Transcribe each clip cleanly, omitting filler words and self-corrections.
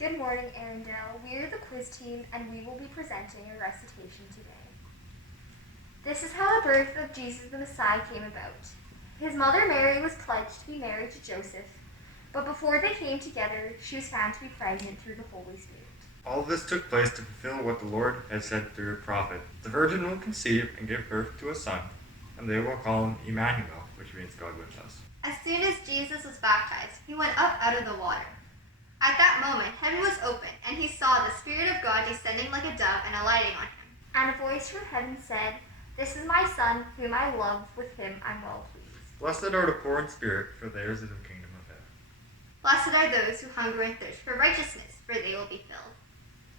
Good morning, Arendelle. We are the quiz team and we will be presenting a recitation today. This is how the birth of Jesus the Messiah came about. His mother Mary was pledged to be married to Joseph, but before they came together, she was found to be pregnant through the Holy Spirit. All this took place to fulfill what the Lord had said through a prophet. The virgin will conceive and give birth to a son, and they will call him Emmanuel, which means God with us. As soon as Jesus was baptized, he went up out of the water. At that moment, heaven was opened, and he saw the Spirit of God descending like a dove and alighting on him. And a voice from heaven said, "This is my Son, whom I love. With him I'm well pleased." Blessed are the poor in spirit, for theirs is the kingdom of heaven. Blessed are those who hunger and thirst for righteousness, for they will be filled.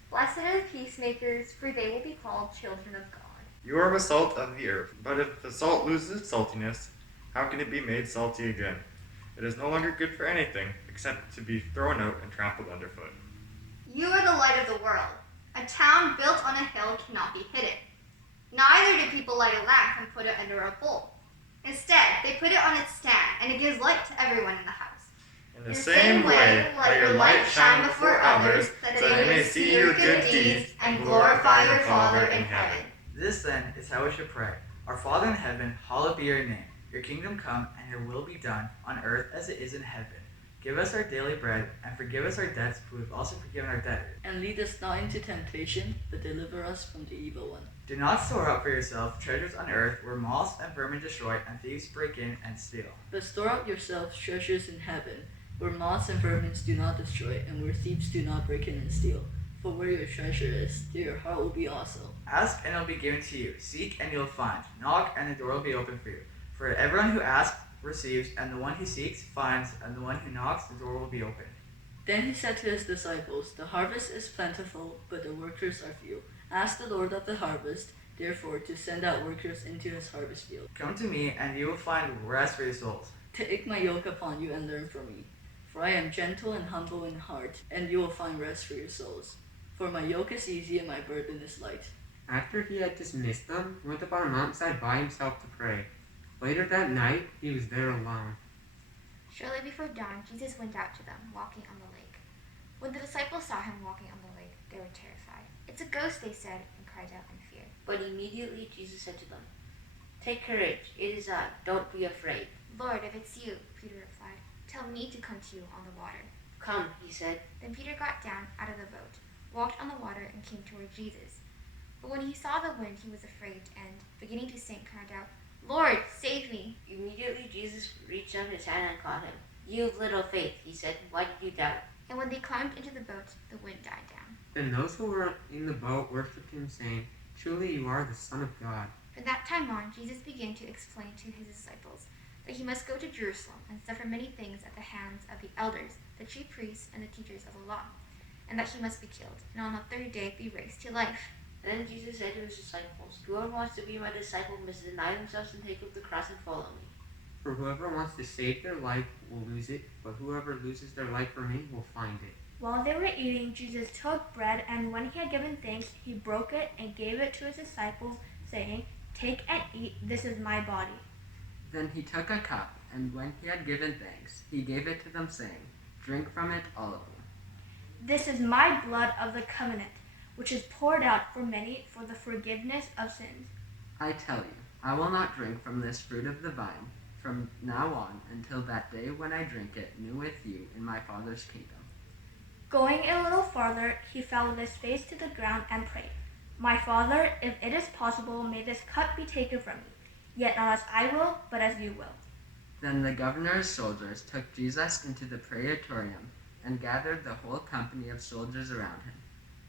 Blessed are the peacemakers, for they will be called children of God. You are the salt of the earth, but if the salt loses its saltiness, how can it be made salty again? It is no longer good for anything except to be thrown out and trampled underfoot. You are the light of the world. A town built on a hill cannot be hidden. Neither do people light a lamp and put it under a bowl. Instead, they put it on its stand, and it gives light to everyone in the house. In the same way, let your light shine before others, so that they may see your good deeds and glorify your Father in heaven. This then is how we should pray. Our Father in heaven, hallowed be your name. Your kingdom come, and your will be done, on earth as it is in heaven. Give us our daily bread, and forgive us our debts, for we have also forgiven our debtors. And lead us not into temptation, but deliver us from the evil one. Do not store up for yourself treasures on earth, where moths and vermin destroy, and thieves break in and steal. But store up yourselves treasures in heaven, where moths and vermin do not destroy, and where thieves do not break in and steal. For where your treasure is, there your heart will be also. Ask, and it will be given to you. Seek, and you will find. Knock, and the door will be open for you. For everyone who asks receives, and the one who seeks finds, and the one who knocks, the door will be opened. Then he said to his disciples, The harvest is plentiful, but the workers are few. Ask the Lord of the harvest, therefore, to send out workers into his harvest field. Come to me, and you will find rest for your souls. Take my yoke upon you and learn from me. For I am gentle and humble in heart, and you will find rest for your souls. For my yoke is easy and my burden is light. After he had dismissed them, he went up on a mountainside by himself to pray. Later that night, he was there alone. Shortly before dawn, Jesus went out to them, walking on the lake. When the disciples saw him walking on the lake, they were terrified. "It's a ghost," they said, and cried out in fear. But immediately Jesus said to them, "Take courage, it is I, don't be afraid." "Lord, if it's you," Peter replied, "tell me to come to you on the water." "Come," he said. Then Peter got down out of the boat, walked on the water, and came toward Jesus. But when he saw the wind, he was afraid, and, beginning to sink, cried out, "Lord, save me!" Immediately Jesus reached out his hand and caught him. "You of little faith," he said, "why did you doubt?" And when they climbed into the boat, the wind died down. Then those who were in the boat worshipped him, saying, "Truly you are the Son of God." From that time on, Jesus began to explain to his disciples that he must go to Jerusalem and suffer many things at the hands of the elders, the chief priests, and the teachers of the law, and that he must be killed, and on the third day be raised to life. Then Jesus said to his disciples, "Whoever wants to be my disciple must deny themselves and take up the cross and follow me. For whoever wants to save their life will lose it, but whoever loses their life for me will find it. While they were eating, Jesus took bread, and when he had given thanks, he broke it and gave it to his disciples, saying, "Take and eat, this is my body." Then he took a cup, and when he had given thanks, he gave it to them, saying, "Drink from it, all of you. This is my blood of the covenant, which is poured out for many for the forgiveness of sins. I tell you, I will not drink from this fruit of the vine from now on until that day when I drink it new with you in my Father's kingdom." Going a little farther, he fell with his face to the ground and prayed, "My Father, if it is possible, may this cup be taken from me. Yet not as I will, but as you will." Then the governor's soldiers took Jesus into the praetorium and gathered the whole company of soldiers around him.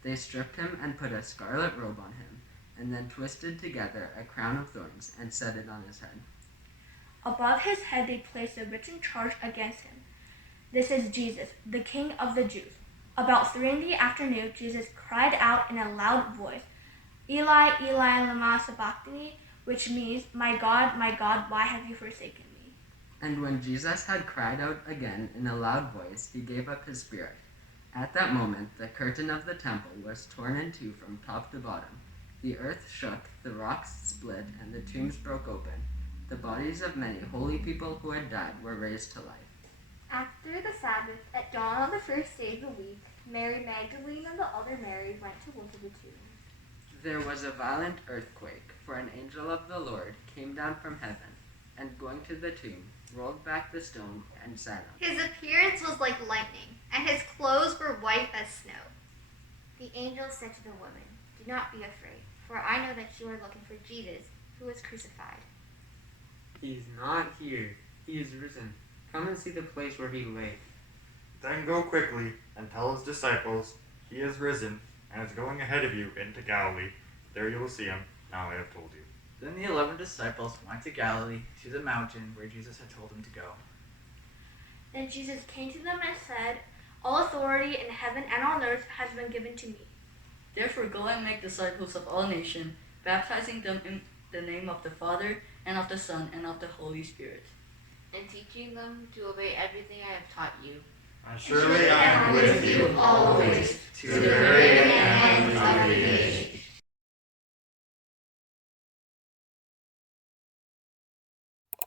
They stripped him and put a scarlet robe on him, and then twisted together a crown of thorns and set it on his head. Above his head they placed a written charge against him. "This is Jesus, the King of the Jews." About 3 p.m, Jesus cried out in a loud voice, "Eli, Eli, lama sabachthani," which means, my God, why have you forsaken me?" And when Jesus had cried out again in a loud voice, he gave up his spirit. At that moment, the curtain of the temple was torn in two from top to bottom. The earth shook, the rocks split, and the tombs broke open. The bodies of many holy people who had died were raised to life. After the Sabbath, at dawn on the first day of the week, Mary Magdalene and the other Mary went to look at the tomb. There was a violent earthquake, for an angel of the Lord came down from heaven, and going to the tomb, rolled back the stone and sat on it. His appearance was like lightning, and his clothes were white as snow. The angel said to the woman, "Do not be afraid, for I know that you are looking for Jesus, who was crucified. He is not here. He is risen. Come and see the place where he lay." Then go quickly and tell his disciples, he is risen and is going ahead of you into Galilee. There you will see him. Now I have told you. Then the 11 disciples went to Galilee, to the mountain where Jesus had told them to go. Then Jesus came to them and said, "All authority in heaven and on earth has been given to me. Therefore go and make disciples of all nations, baptizing them in the name of the Father, and of the Son, and of the Holy Spirit. And teaching them to obey everything I have taught you. And surely I am with you always, to the very end of the age.